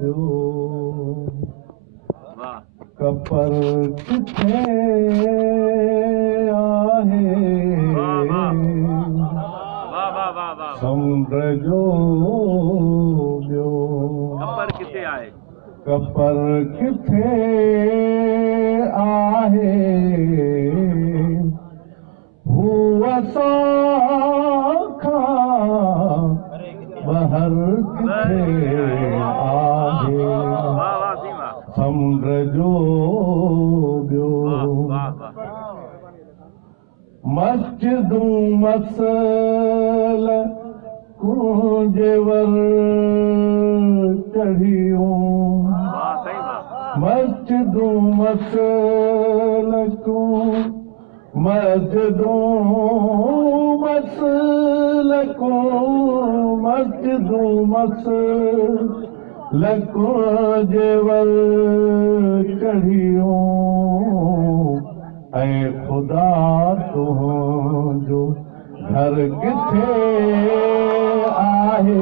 जो कपर किथे आहे समुंड जो कपर किथे आहे हुआ साखा बहर किथे आहे समुंड जो मस्जिदूं मसल कुंजेवर चढ़ियूं मस्जिदूं मसल मस्जिदूं मसल कुंजेवर चढ़ियूं ऐ खुदा तुंहिंजो घर किथे आहे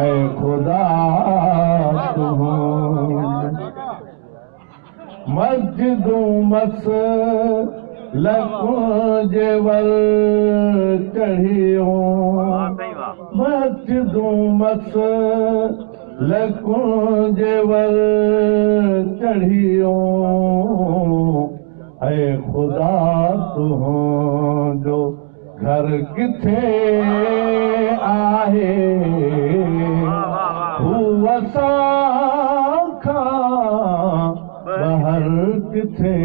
ऐ खुदा तुंहिंजो मस्जिदूं मसल कुंजेवर चढ़ियूं मस्जिदूं मसल कुंजेवर चढ़ियूं ऐ खुदा तुंहिंजो घर किथे आहे हुआ साखा बहर किथे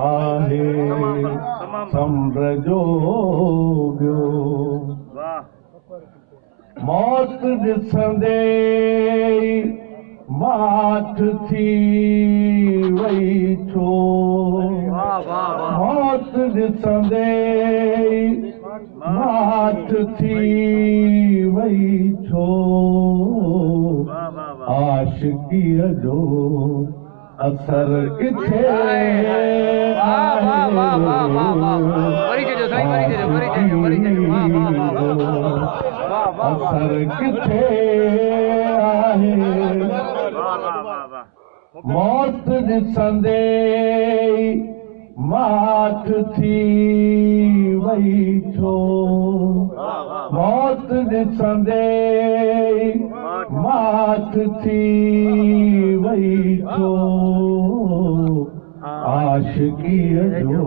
आहे समुंड जो मौत ॾिसंदे माठ थी वई छो मौत ॾिसंदे माठ थी वई छो आशिकीअ जो असर किथे असर किथे आहे मौत ॾिसंदे माठ थी वई छो मौत ॾिसंदे माठ थी वई छो आशिकीअ जो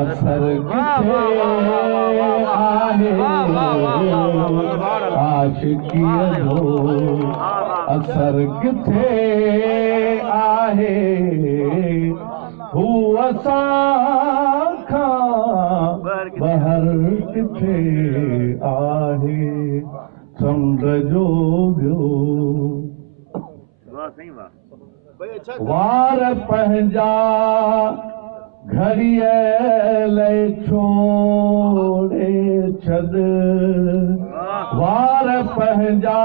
असर किथे आहे आशिकीअ जो असर किथे आहे हुआ साखा बहर किथे आहे समुंड जो वार पंहिंजा घड़ीअ लाइ छोड़े छॾ वार पंहिंजा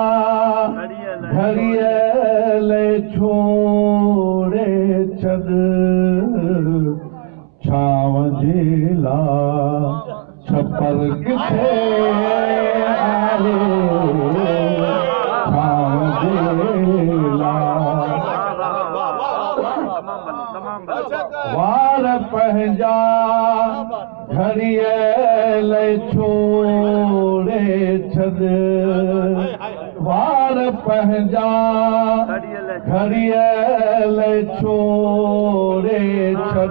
घड़ीअ लाइ छोड़े छॾ छांव जे लाइ छपर किथे आहे छांव जे वार पंहिंजा घड़ीअ लाइ छोड़े छॾ वार पंहिंजा घड़ीअ लाइ छोड़े छॾ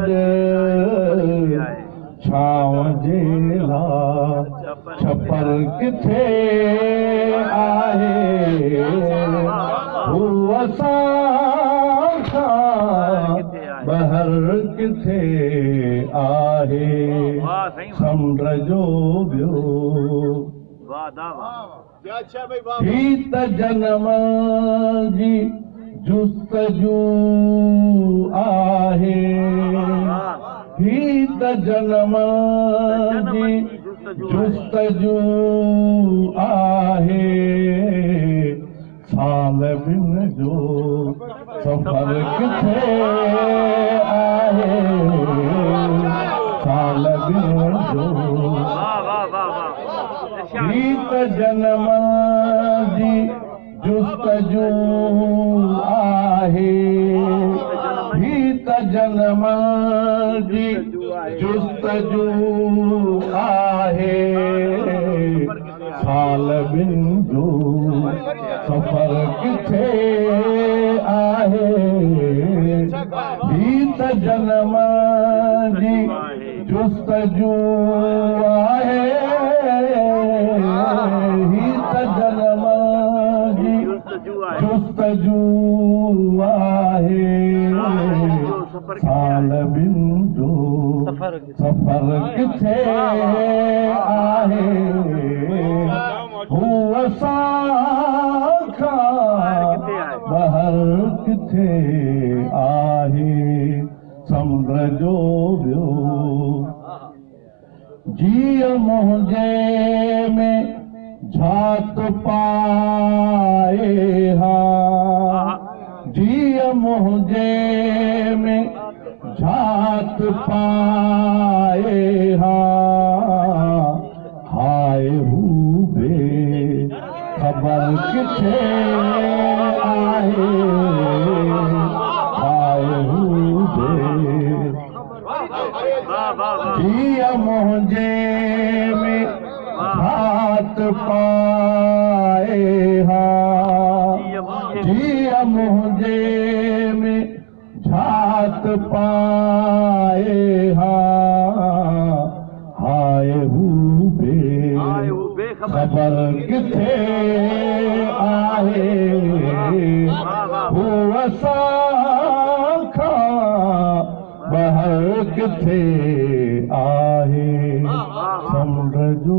छांव जे लाइ छपर किथे आहे हुआ साखा बहर किथे आहे समुंड जो ही त जनम जी जुस्तजू आहे ही त जनम जी जुस्तजू आहे साल बिन जो सफ़र किथे आहे साल बिन जो गीत जनम जी जुस्तजू आहे ही त जनम जी जुस्तजू आहे साल बिंदु सफ़र किथे आहे ही त जनम जी जुस्तजू आहे ही त जनम जी जुस्तजू आहे साल बिंदु सफ़र किथे आहे हूअ साखा बहर किथे आहे समुंड जो ॿियो जीअं मुंहिंजे में झात पाए हा जीअं मुंहिंजे में झात पाए हा हाय हू बे ख़बर किथे आहे हाय हू बे जीअं मुंहिंजे में झात पाए हा जीअं मुंहिंजे में झात पाए हा हाय हू बे ख़बर किथे आहे हूअ साखा बहर किथे आहे समुंड जो